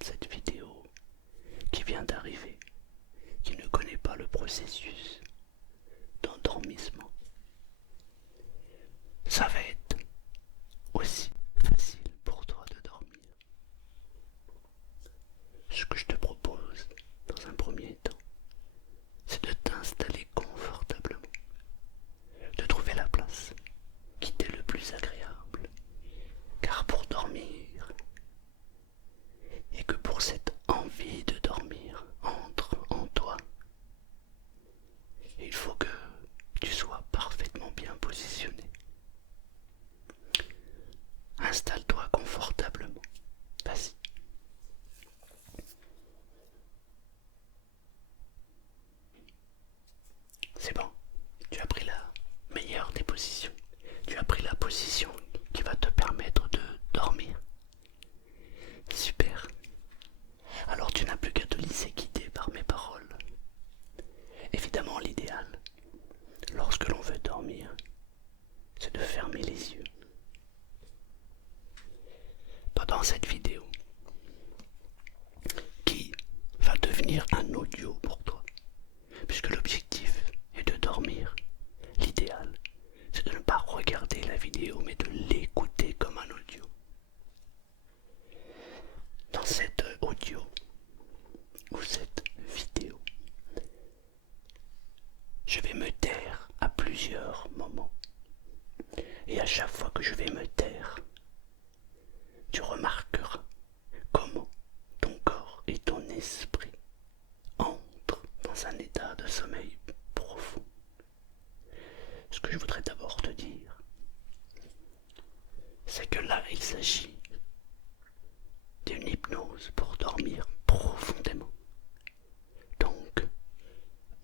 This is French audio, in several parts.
regarde cette vidéo, qui vient d'arriver, qui ne connaît pas le processus d'endormissement, ça va être aussi facile pour toi de dormir. Ce que je te propose, dans un premier temps, c'est de t'installer confortablement, de trouver la place qui t'est le plus agréable. Car pour dormir, et que pour cette envie de dormir entre en toi, il faut que tu sois parfaitement bien positionné. Installe-toi confortablement. Vas-y. C'est bon. Tu as pris la meilleure des positions. Tu as pris la position qui va te permettre de dormir. Super. Alors tu n'as plus qu'à te laisser guider par mes paroles. Évidemment, l'idéal, lorsque l'on veut dormir, c'est de fermer les yeux. Pendant cette vidéo, qui va devenir un audio pour toi, puisque l'objectif est de dormir, l'idéal, c'est de ne pas regarder la vidéo, mais de l'écouter comme un audio. Dans cet audio, ou cette vidéo, je vais me taire à plusieurs moments. Et à chaque fois que je vais me taire, tu remarqueras comment ton corps et ton esprit entrent dans un état de sommeil profond. Ce que je voudrais d'abord te dire, c'est que là, il s'agit d'une hypnose pour dormir profondément. Donc,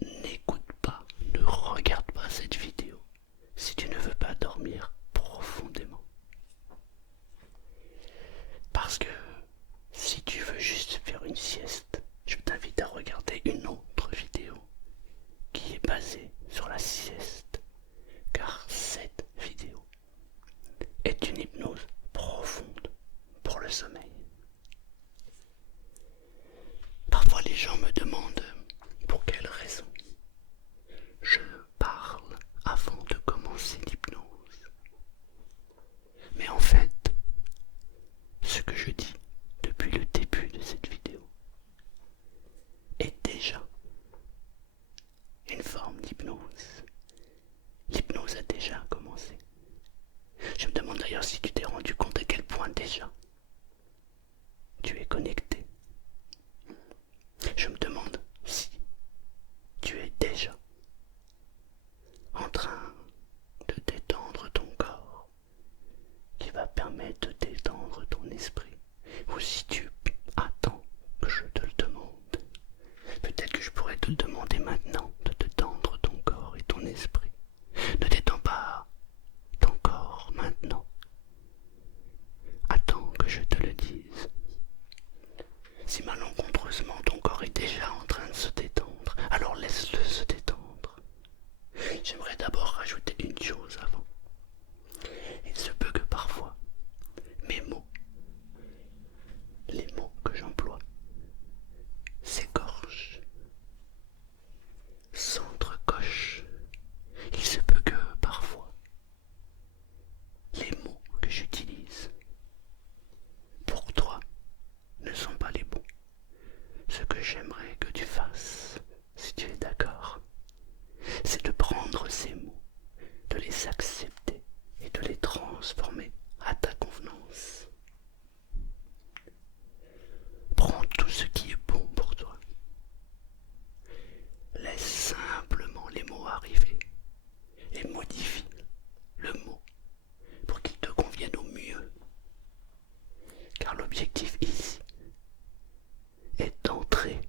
n'écoute pas, ne regarde pas cette vidéo si tu ne veux pas dormir profondément. Parce que si tu veux juste faire une sieste, je t'invite à regarder une autre vidéo qui est basée sur la sieste. Car cette vidéo est une hypnose profonde pour le sommeil. Parfois les gens me demandent pour quelle raison je parle avant de commencer l'hypnose. Mais en fait, ce que je dis depuis le début de cette vidéo est déjà une forme d'hypnose. L'hypnose a déjà commencé. Je me demande d'ailleurs si tu t'es rendu compte à quel point déjà tu es connecté. Je me demande si tu es déjà en train de détendre ton corps, qui va permettre de détendre ton esprit, ou si tu attends que je te le demande. Peut-être que je pourrais te le demander maintenant, de détendre ton corps et ton esprit. Ne détends pas ton corps maintenant. Attends que je te le dise. Si malencontreusement ton corps est déjà en train de se détendre, alors laisse-le se détendre. J'aimerais d'abord rajouter une chose avant. Il se peut que parfois, mes mots, les mots que j'emploie, s'écorchent, s'entrecochent. Il se peut que parfois, les mots que j'utilise pour toi ne sont pas les bons. Ce que j'aimerais que tu fasses, si tu es d'accord, c'est de prendre ces mots, de les accepter et de les transformer à ta convenance. Prends tout ce qui est bon pour toi. Laisse simplement les mots arriver et modifie le mot pour qu'il te convienne au mieux. Car l'objectif ici est d'entrer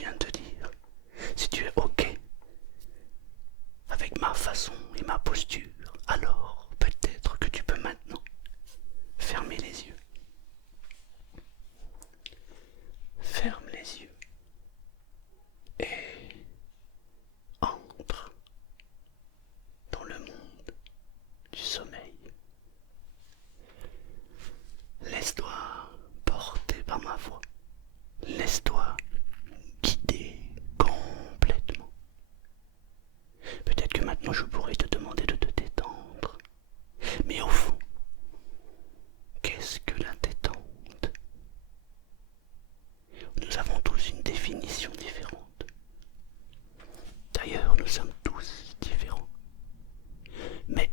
viens de te dire, si tu es OK avec ma façon et ma posture, alors peut-être que tu peux maintenant fermer les yeux. Ferme les yeux et entre dans le monde du sommeil. Laisse-toi porter par ma voix. Laisse-toi guider complètement. Peut-être que maintenant je pourrais te demander de te détendre. Mais au fond, qu'est-ce que la détente? Nous avons tous une définition différente. D'ailleurs, nous sommes tous différents. Mais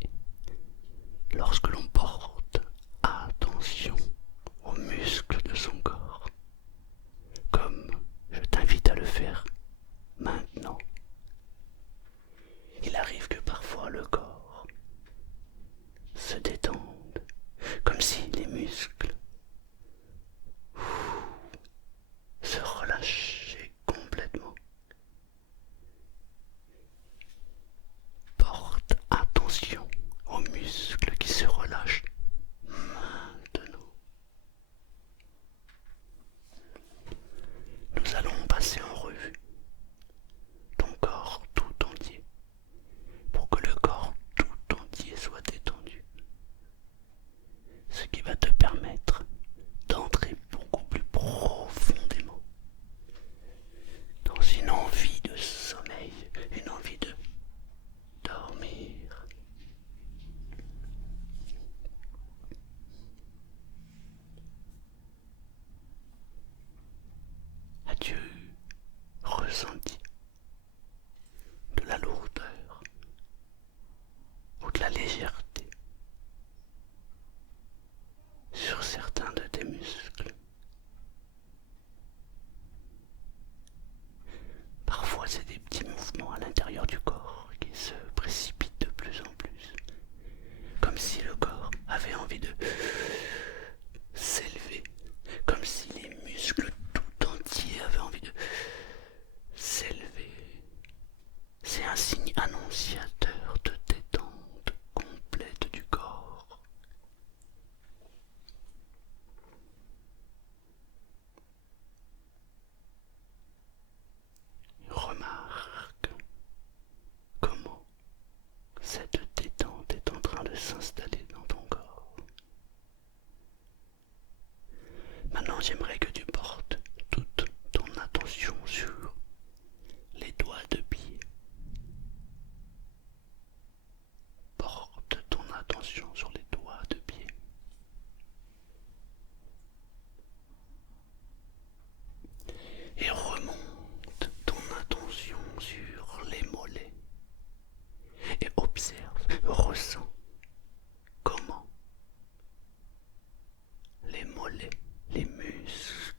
lorsque l'on porte attention aux muscles de son corps, comme je t'invite à le faire maintenant, il arrive que parfois le corps se détende, comme si les muscles se relâchaient complètement. Porte attention aux muscles qui se relâchent maintenant. Nous allons passer en revue ton corps tout entier pour que le corps tout entier soit détendu. Ce qui va te permettre d'entrer beaucoup plus profondément dans une envie de sommeil, une envie de dormir. As-tu ressenti de la lourdeur ou de la légèreté sur certains de tes muscles? Parfois, c'est des petits mouvements à l'intérieur du corps qui se précipitent de plus en plus, comme si le corps avait envie de s'élever, comme si les muscles tout entiers avaient envie de s'élever. C'est un signe annonciateur de détente complète du corps. Remarque comment cette détente est en train de s'installer dans ton corps. Maintenant, j'aimerais que tu portes toute ton attention sur les doigts de pied. Porte ton attention sur les doigts de pied. Et remonte ton attention sur les mollets. Et observe, ressens comment les mollets, les muscles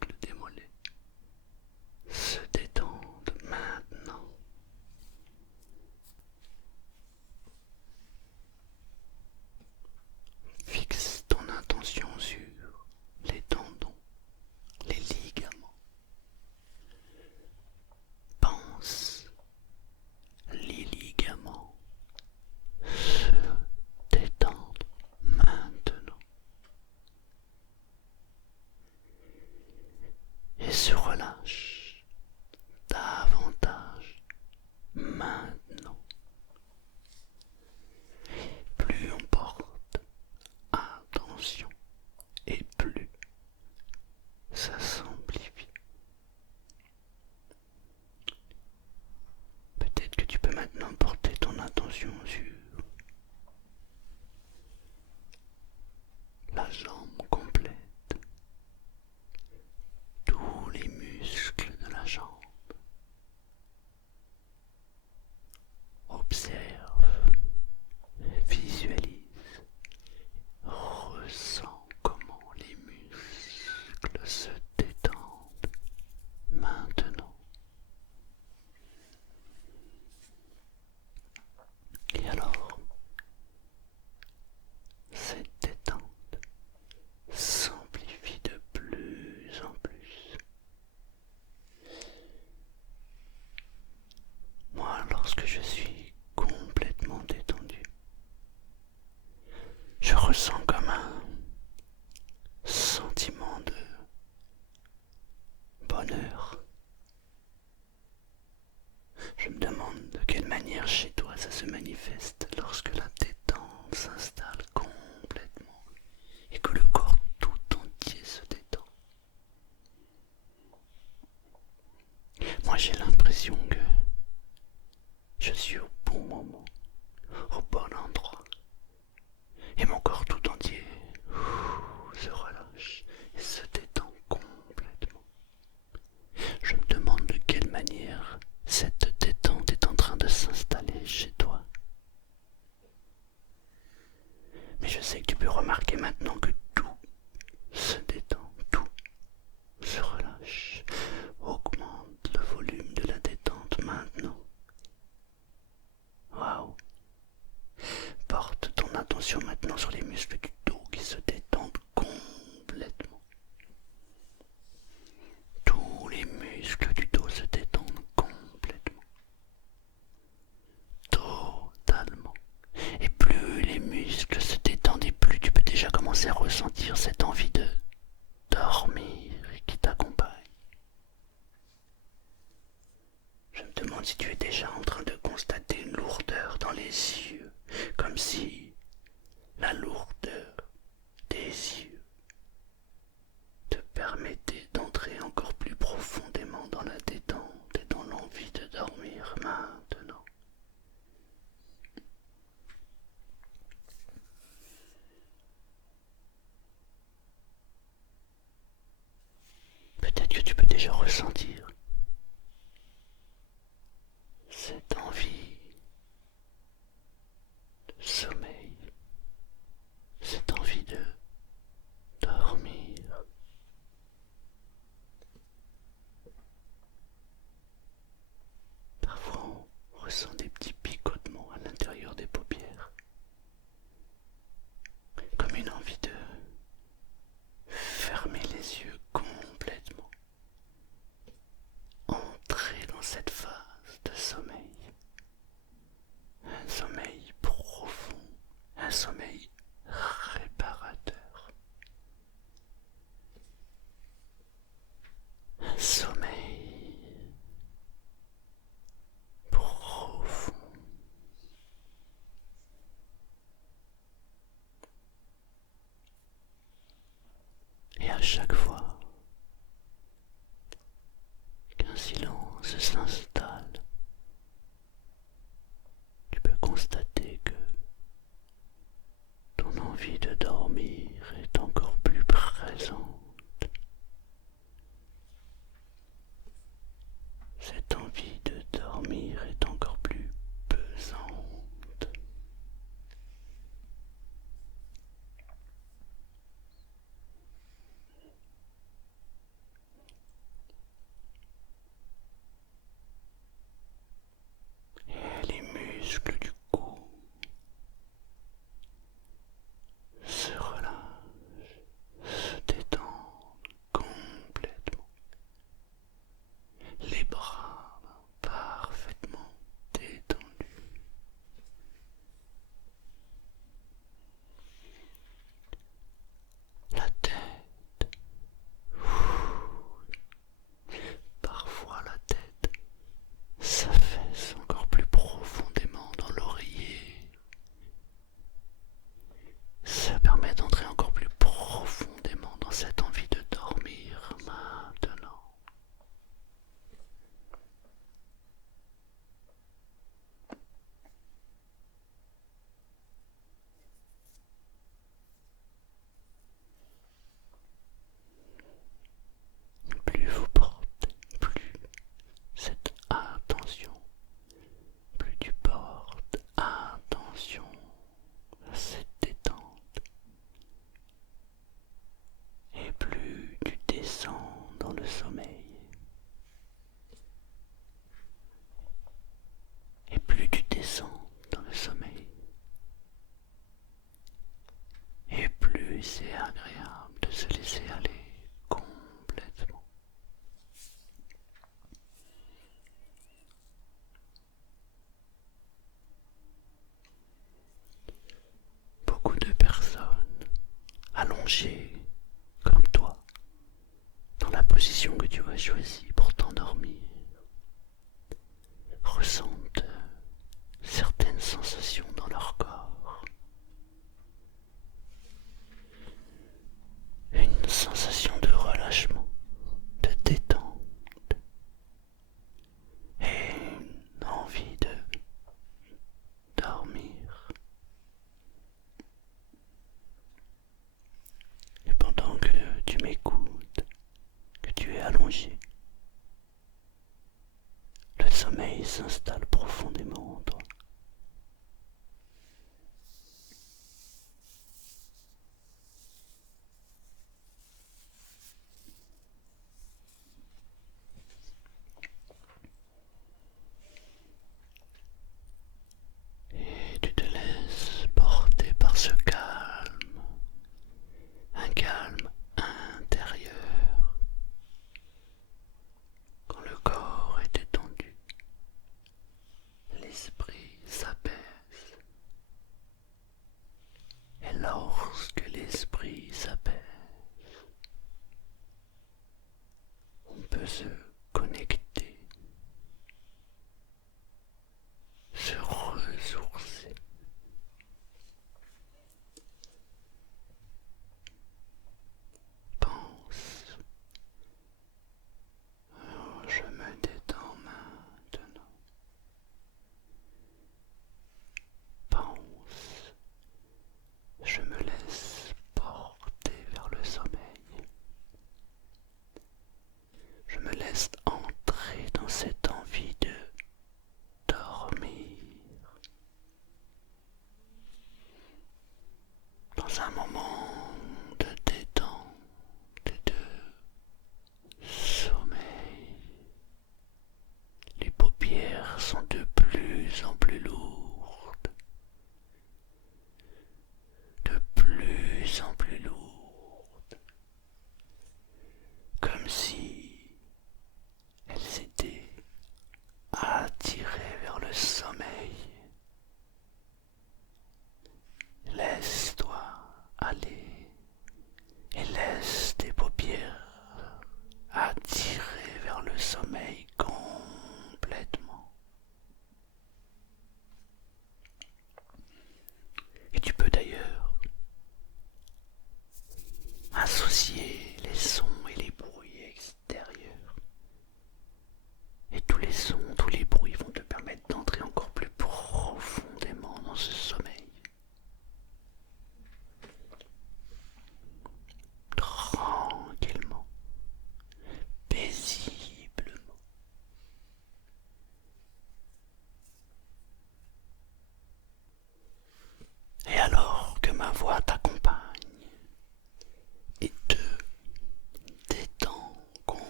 censé ressentir cette envie de dormir et qui t'accompagne. Je me demande si tu es déjà en train de constater une lourdeur dans les yeux, comme si la lourdeur des yeux te permettait d'entrer encore plus profondément dans la détente et dans l'envie de dormir maintenant. Peut-être que tu peux déjà ressentir cette envie de sommeil, cette envie de dormir. Parfois on ressent des petits picotements à l'intérieur des paupières, comme une envie de fermer les yeux complètement, entrer dans cette phase de sommeil, un sommeil profond, un sommeil réparateur, un sommeil profond. Et à chaque fois qu'un silence s'installe, tu peux constater que ton envie de dormir est encore plus présente. Cette envie de dormir est encore plus pesante. Et les muscles du cou se relâchent, se détendent complètement. Les bras parfaitement détendus. La tête, parfois la tête s'affaisse encore plus profondément dans l'oreiller. Ça permet d'entrer encore plus profondément dans cette envie de dormir maintenant. Plus vous portez, plus cette attention, plus tu portes attention à cette détente, et plus tu descends dans le sommeil, et plus tu descends dans le sommeil, et plus c'est agréable de se laisser aller complètement. Beaucoup de personnes allongées comme toi, dans la position que tu as choisie pour t'endormir, ressentent certaines sensations dans leur corps. Une sensation de relâchement, de détente et une envie de dormir. Et pendant que tu m'écoutes, que tu es allongé,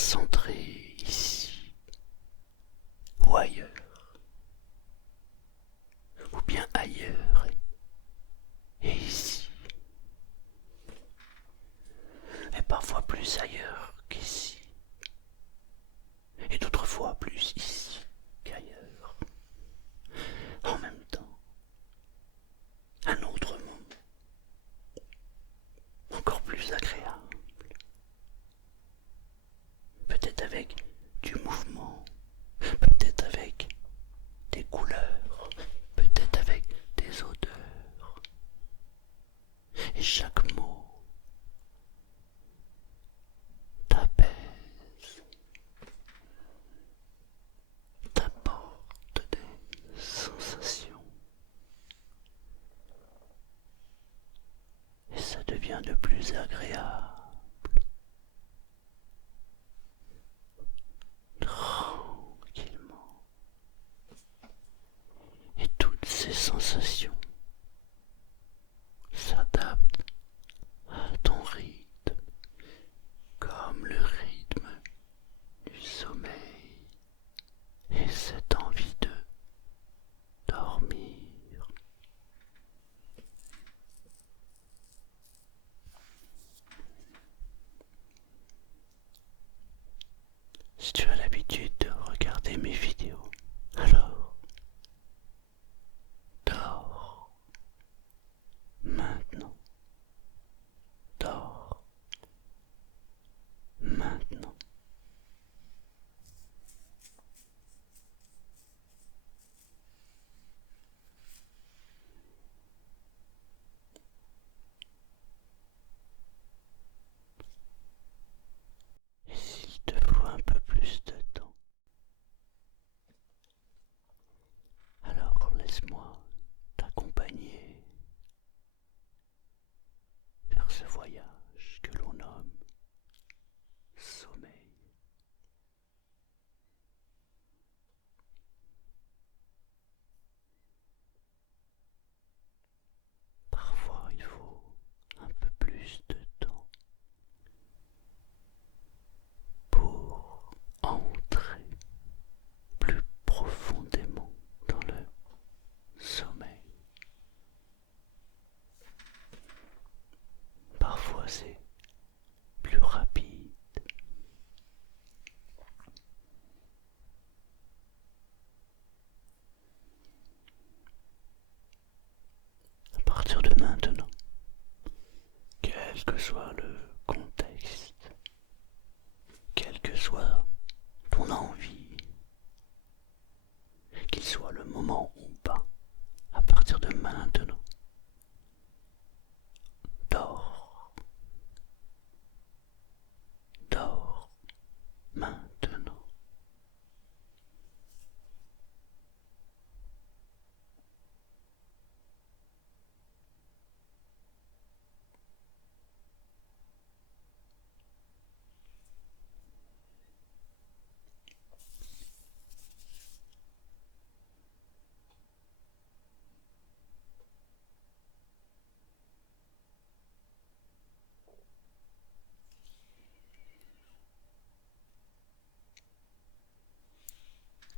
centré ici ou ailleurs, ou bien ailleurs et ici, et parfois plus ailleurs qu'ici, et d'autres fois plus ici qu'ailleurs, en même temps, un autre moment, encore plus agréable, peut-être avec du mouvement, peut-être avec des couleurs, peut-être avec des odeurs, et chaque mot t'apaise, t'apporte des sensations, et ça devient de plus agréable, tranquillement, et toutes ces sensations s'adaptent à ton rythme, comme le rythme du sommeil et cette envie de dormir. Si tu as l'habitude de regarder mes vidéos, alors dors maintenant, dors maintenant. Et s'il te faut un peu plus de temps, alors laisse-moi t'accompagner vers ce voyage que l'on nomme sommeil. Parfois il faut un peu plus de temps pour entrer plus profondément dans le sommeil. Parfois c'est plus rapide. À partir de maintenant, quel que soit le contexte, quelle que soit ton envie, qu'il soit le moment ou pas, à partir de maintenant, dors, dors maintenant.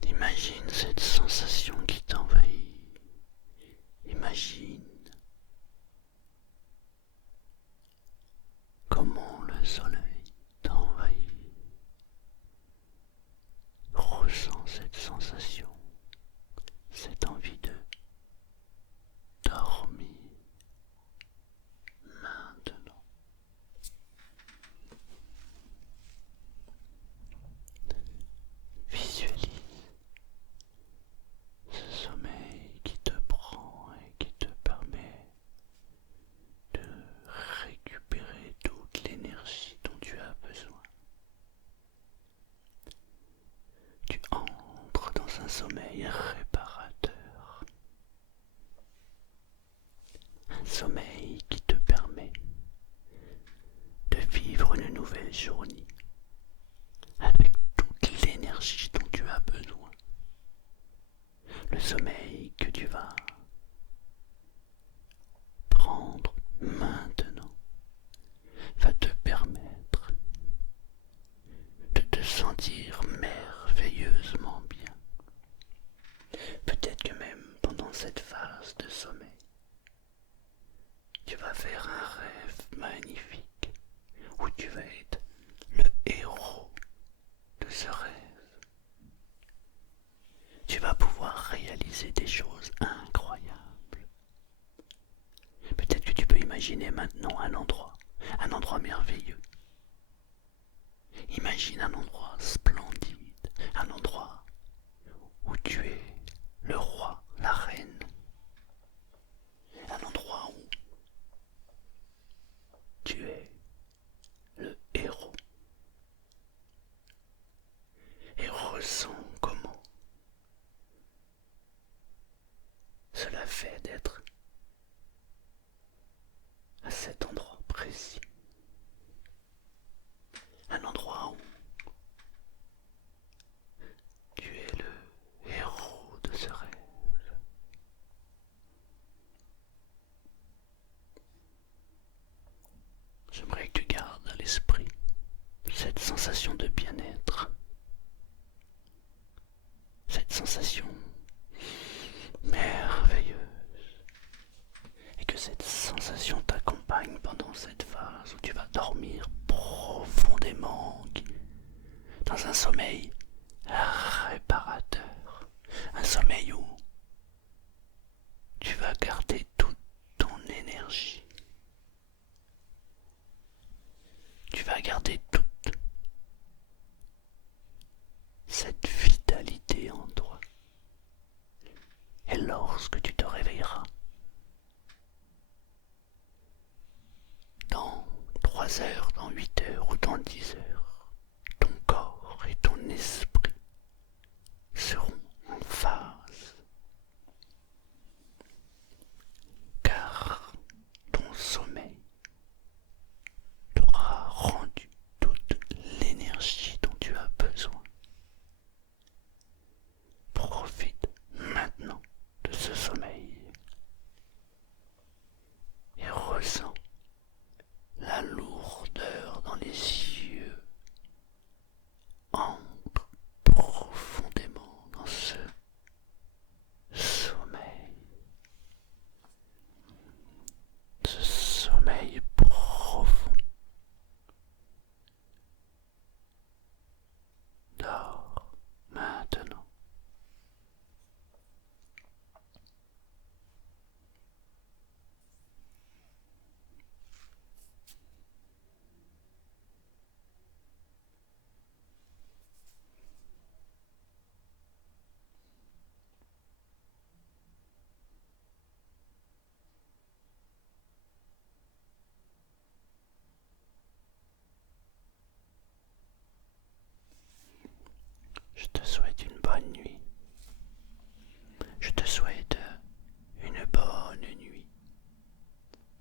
Imagine cette sensation qui t'envahit. Imagine comment le soleil t'envahit. Ressens cette sensation, cette envie de dormir maintenant. Visualise ce sommeil qui te prend et qui te permet de récupérer toute l'énergie dont tu as besoin. Tu entres dans un sommeil réparateur, un sommeil qui te permet de vivre une nouvelle journée avec toute l'énergie dont tu as besoin. Le sommeil que tu vas prendre maintenant va te permettre de te réaliser des choses incroyables. Peut-être que tu peux imaginer maintenant un endroit merveilleux. Imagine un endroit splendide, un endroit où tu es le roi, la reine, un endroit où tu es le héros. Et ressens comment cela fait d'être à cet endroit précis. Un endroit où tu es le héros de ce rêve. J'aimerais que tu gardes à l'esprit cette sensation de bien-être, cette sensation merveilleuse, et que cette sensation t'accompagne pendant cette phase où tu vas dormir profondément, dans un sommeil réparateur, un sommeil où tu vas garder toute ton énergie, tu vas garder toute cette vitalité en toi. Et lorsque tu te réveilleras, dans 3 heures, dans 8 heures ou dans 10 heures, ton corps et ton esprit seront en phase, car ton sommeil t'aura rendu toute l'énergie dont tu as besoin. Profite maintenant de ce sommeil et ressens la lourdeur dans les yeux. Entre profondément dans ce sommeil profond. Dors maintenant. Je te souhaite une bonne nuit. Je te souhaite une bonne nuit.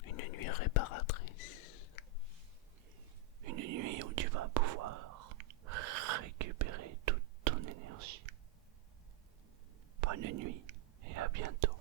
Une nuit réparatrice. Une nuit où tu vas pouvoir récupérer toute ton énergie. Bonne nuit et à bientôt.